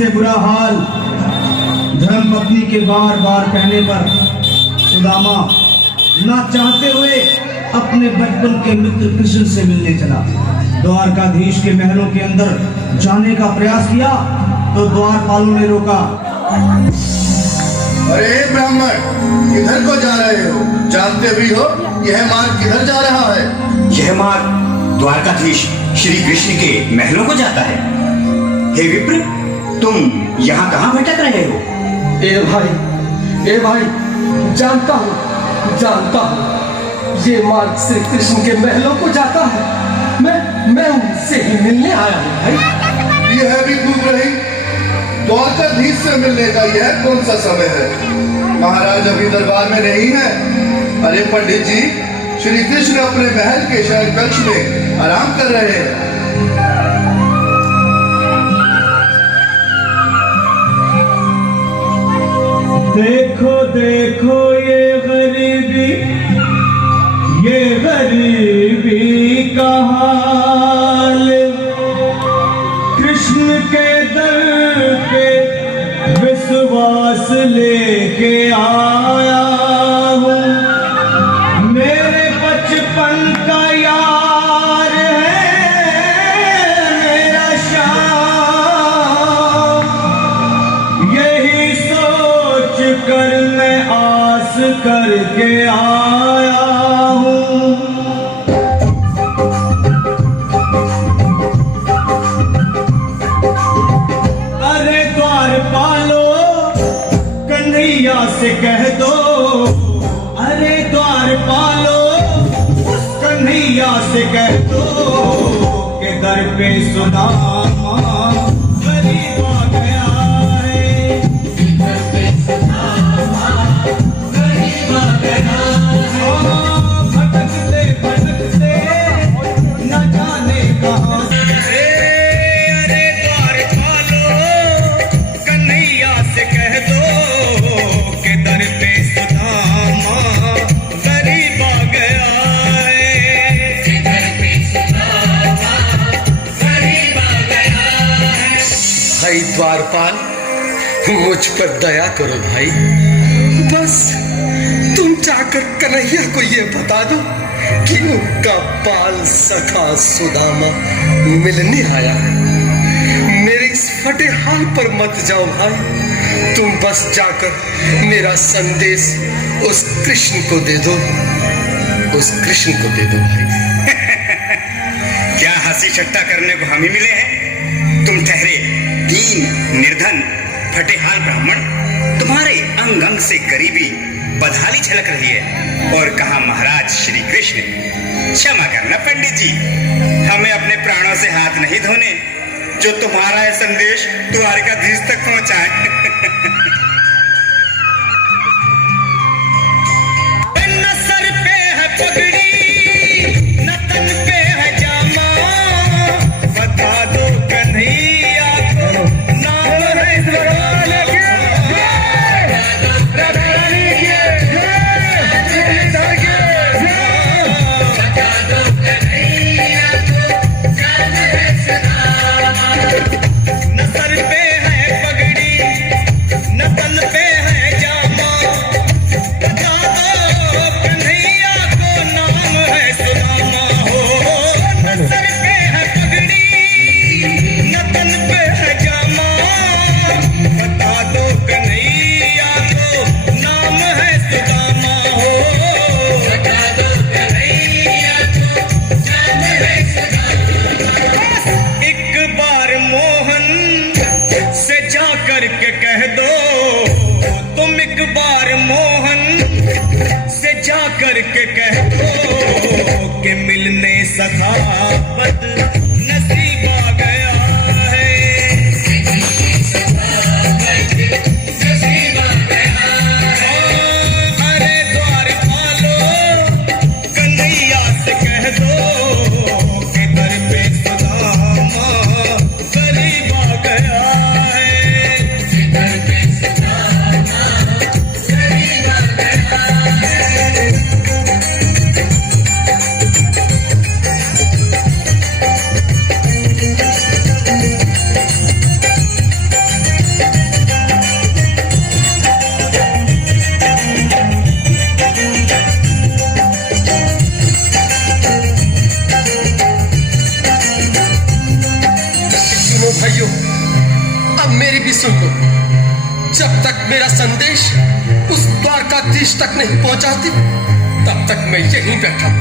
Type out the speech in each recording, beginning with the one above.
से बुरा हाल धर्म पत्नी के बार बार कहने पर सुदामा ना चाहते हुए अपने बचपन के मित्र कृष्ण से मिलने चला। द्वारकाधीश के महलों के अंदर जाने का प्रयास किया तो द्वारपालों ने रोका। अरे ब्राह्मण, किधर को जा रहे हो? जानते भी हो यह मार्ग किधर जा रहा है? यह मार्ग द्वारकाधीश श्री कृष्ण के महलों को जाता है। हे विप्र, तुम यहाँ कहाँ भटक रहे हो? ए भाई, जानता हूँ ये मार्ग श्री कृष्ण के महलों को जाता है। मैं उनसे ही मिलने आया हूँ भाई। यह भी खूब रही, द्वारकाधीश से मिलने का यह कौन सा समय है? महाराज अभी दरबार में नहीं है। अरे पंडित जी, श्री कृष्ण अपने महल के शयन कक्ष में आराम कर रहे हैं। देखो देखो ये गरीबी का हाल, कृष्ण के दर पे विश्वास लेके आया हूँ। मेरे बचपन का यार है मेरा श्याम, यही सोच कर मैं आस करके आया हूँ। अरे द्वारपालो, कन्हैया से कह दो, अरे द्वारपालो, उस कन्हैया से कह दो कि दर पे सुदामा गरीब आ गया है। दर पे सुदामा गरीब आ गया है। भटकते भटकते न जाने कहाँ से। अरे द्वारपालो, कन्हैया से कह दो कि दर पे सुदामा गरीब आ गया है। दर पे सुदामा गरीब आ गया है। भाई द्वारपाल, मुझ पर दया करो भाई। बस तुम जाकर कन्हैया को ये बता दो कि उनका बाल सखा सुदामा मिलने आया है। मेरे इस फटे हाल पर मत जाओ भाई, तुम बस जाकर मेरा संदेश उस कृष्ण को दे दो, उस कृष्ण को दे दो भाई। क्या हंसी ठट्टा करने को हम ही मिले हैं? तुम ठहरे दीन निर्धन फटेहाल ब्राह्मण, तुम्हारे अंग अंग से गरीबी बदहाली छलक रही है। और कहा महाराज श्री कृष्ण। क्षमा करना पंडित जी, हमें अपने प्राणों से हाथ नहीं धोने जो तुम्हारा यह संदेश द्वारकाधीश तक पहुंचाए। न सर पे है पगड़ी, न तन पे है जामा, बता दो कन्हैया को नाम है सुदामा। न सर पे है पगड़ी, न तन पे है जामा, बता दो कन्हैया को नाम है सुदामा हो। न सर पे है पगड़ी, न तन पे है जामा, बता दो कन्हैया को नाम है सुदामा हो। बता दो कन्हैया को नाम है सुदामा। एक बार मोहन से जा कर के कह दो, तुम एक बार मोहन से जा कर के कह दो कि मिलने सखावत नसीब आ गया है। नसीब आ गया है। अरे द्वारपालो, कन्हैया से कह दो कि दर पे सुदामा गरीब आ गया है। दर पे सुदामा गरीब आ गया है। भाइयों, अब मेरी भी सुन लो। जब तक मेरा संदेश उस द्वारकाधीश तक नहीं पहुंचाती, तब तक मैं यहीं बैठा हूं,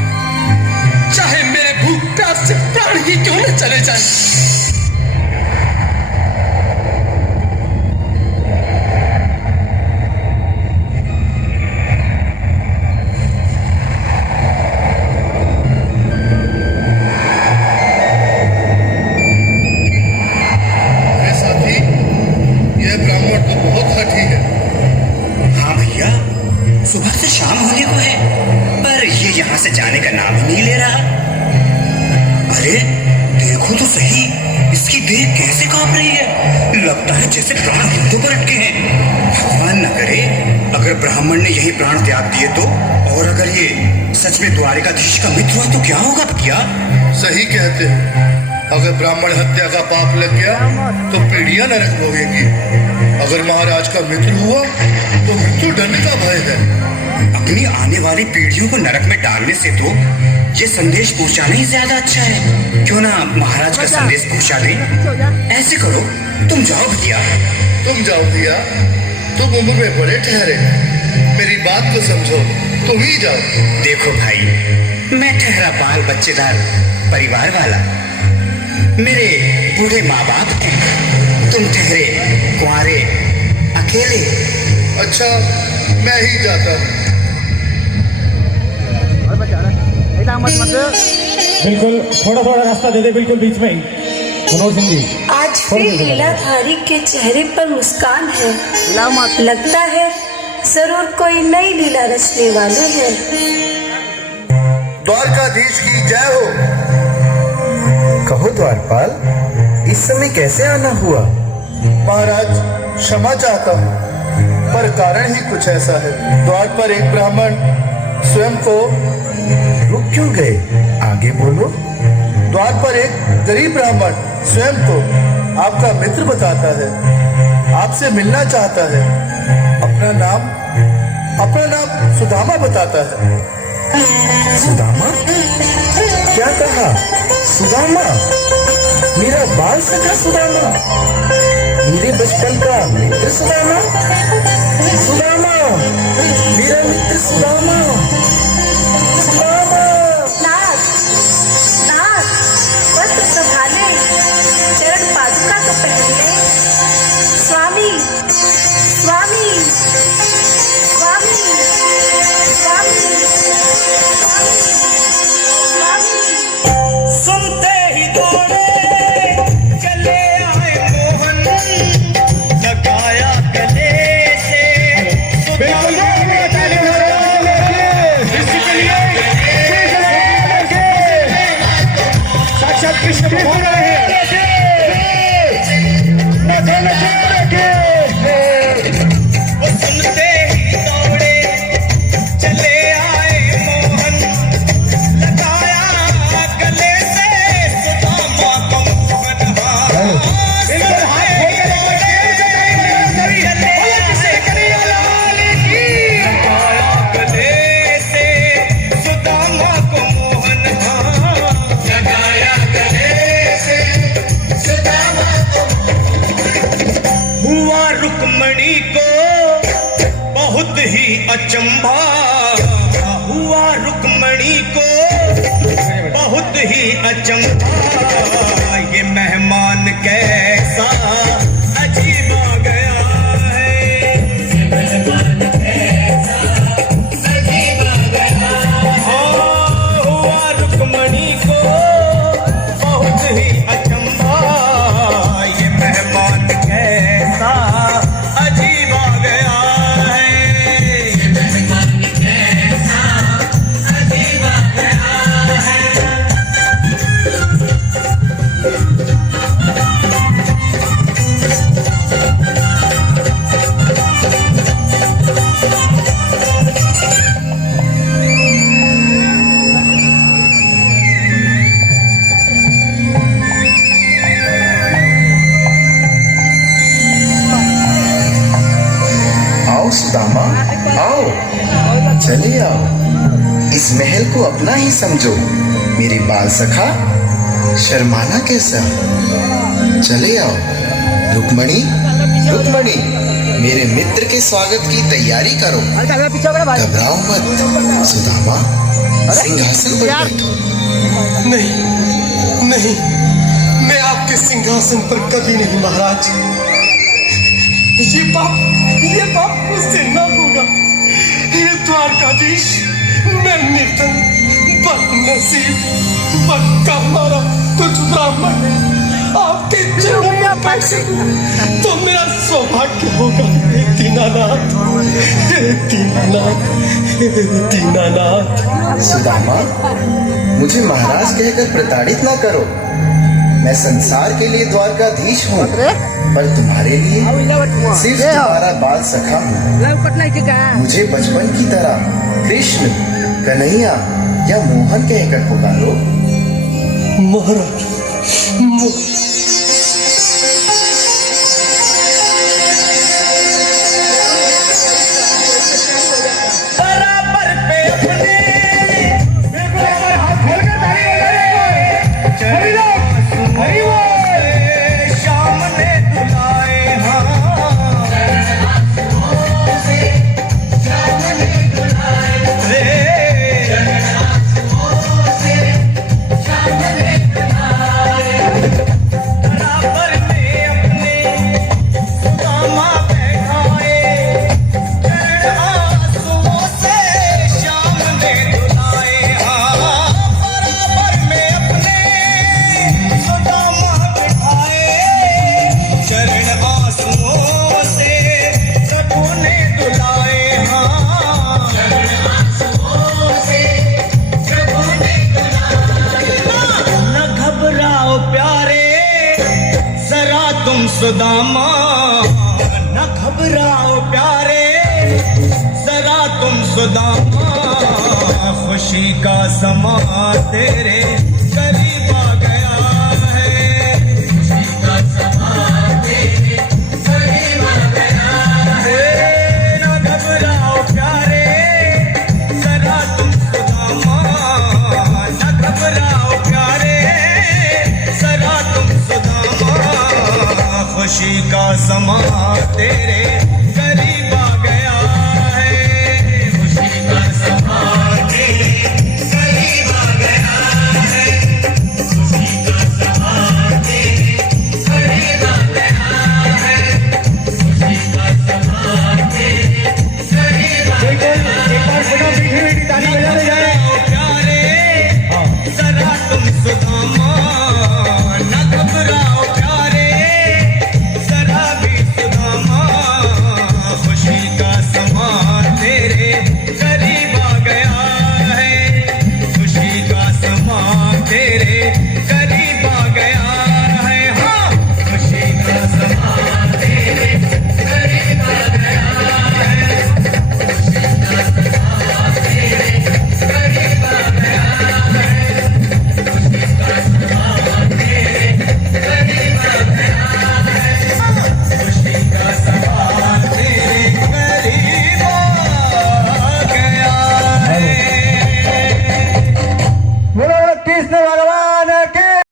चाहे मेरे भूख प्यास से प्राण ही क्यों न चले जाए। सुबह से शाम होने को है, पर ये यहाँ से जाने का नाम ही नहीं ले रहा। अरे देखो तो सही, इसकी देह कैसे कांप रही है। लगता है जैसे प्राण हाथों पर अटके हैं। भगवान न करे अगर ब्राह्मण ने यही प्राण त्याग दिए तो, और अगर ये सच में द्वारिकाधीश का मित्र हुआ तो क्या होगा भैया? सही कहते हो। अगर ब्राह्मण हत्या का पाप लग गया तो पीढ़ियां नरक भोगेंगी। अगर महाराज का मित्र हुआ तो मृत्यु दंड का भय है। अपनी आने वाली पीढ़ियों को नरक में डालने से तो ये संदेश पहुंचाना ही ज्यादा अच्छा है। क्यों ना महाराज का संदेश पहुंचा दें। ऐसे करो, तुम जाओ भैया। तुम जाओ भैया, तुम उम्र में बड़े ठहरे, मेरी बात को समझो, तुम ही जाओ। देखो भाई, मैं ठहरा बाल बच्चेदार परिवार वाला, मेरे बूढ़े माँ बाप हैं, तुम ठहरे कुंवारे अकेले। अच्छा, मैं ही जाता हूँ। बिल्कुल, थोड़ा थोड़ा रास्ता दे दे, बिल्कुल बीच में ही। मनोज सिंह जी, आज फिर लीलाधारी के चेहरे पर मुस्कान है। लगता है जरूर कोई नई लीला रचने वाले हैं। द्वारकाधीश की जय हो। कहो द्वारपाल, इस समय कैसे आना हुआ? महाराज, क्षमा चाहता हूँ, पर कारण ही कुछ ऐसा है। द्वार पर एक ब्राह्मण स्वयं को रुक क्यों गए? आगे बोलो। द्वार पर एक गरीब ब्राह्मण स्वयं को आपका मित्र बताता है, आपसे मिलना चाहता है। अपना नाम सुदामा बताता है। सुदामा? क्या कहा? सुदामा? मेरा बाल सखा सुदामा? मेरे बचपन का मित्र सुदामा? सुदामा, मेरा मित्र सुदामा। सुदामा! नाथ, नाथ, वस्त्र संभाले, चरण पादुका तो पहन ले। स्वामी, स्वामी, स्वामी, स्वामी, स्वामी। सुनते ही दौड़े चले आए मोहन, लगाया गले से साक्षात कृष्ण भगवान आए हैं। वो सुनते ही दौड़े चले आए मोहन, लगाया गले से सुदामा को मोहन। हुआ रुक्मणी को बहुत ही अचंभा, हुआ रुक्मणी को बहुत ही अचंभा। ये मेहमान कैसा अजीब आ गया है। हाँ, हुआ रुक्मणी को बहुत ही अचंभा। ये मेहमान कैसा अजीब आ गया है। आओ सुदामा, आओ, चले आओ। इस महल को अपना ही समझो। मेरे बाल सखा, शर्माना कैसा? चले आओ। रुक्मणी, रुक्मणी, मेरे मित्र के स्वागत की तैयारी करो। घबराओ मत। सुदामा, सिंहासन पर बैठो। नहीं नहीं, मैं आपके सिंहासन पर कभी नहीं महाराज। ये पाप मुझसे न होगा। हे द्वारकाधीश, मैं निर्धन, बदनसीब, बदकामारा, तुझ ब्राह्मण आपके चरणों में पैसे तो मेरा सौभाग्य होगा। हे दीनानाथ, हे दीनानाथ, हे दीनानाथ। सुदामा, मुझे महाराज कहकर प्रताड़ित ना करो। मैं संसार के लिए द्वारकाधीश हूँ, पर तुम्हारे लिए सिर्फ तुम्हारा बाल सखा हूँ। मुझे बचपन की तरह कृष्ण, कन्हैया या मोहन कहकर पुकारो। महाराज, बराबर पे अपने शाम ने बुलाए बराबर में अपने सुदामा बैठाए, आंसुओं से शाम ने धुलाए। बराबर में अपने सुदामा बैठाए, चरण आंसुओं से प्रभु ने धुलाए। न घबराओ प्यारे जरा तुम सुदामा, न घबराओ प्यारे जरा तुम सुदामा। खुशी का समा तेरे करीब आ गया है, खुशी का समा तेरे करीब आ गया है। न घबराओ प्यारे जरा तुम सुदामा, न घबराओ प्यारे जरा तुम सुदामा। खुशी का समा तेरे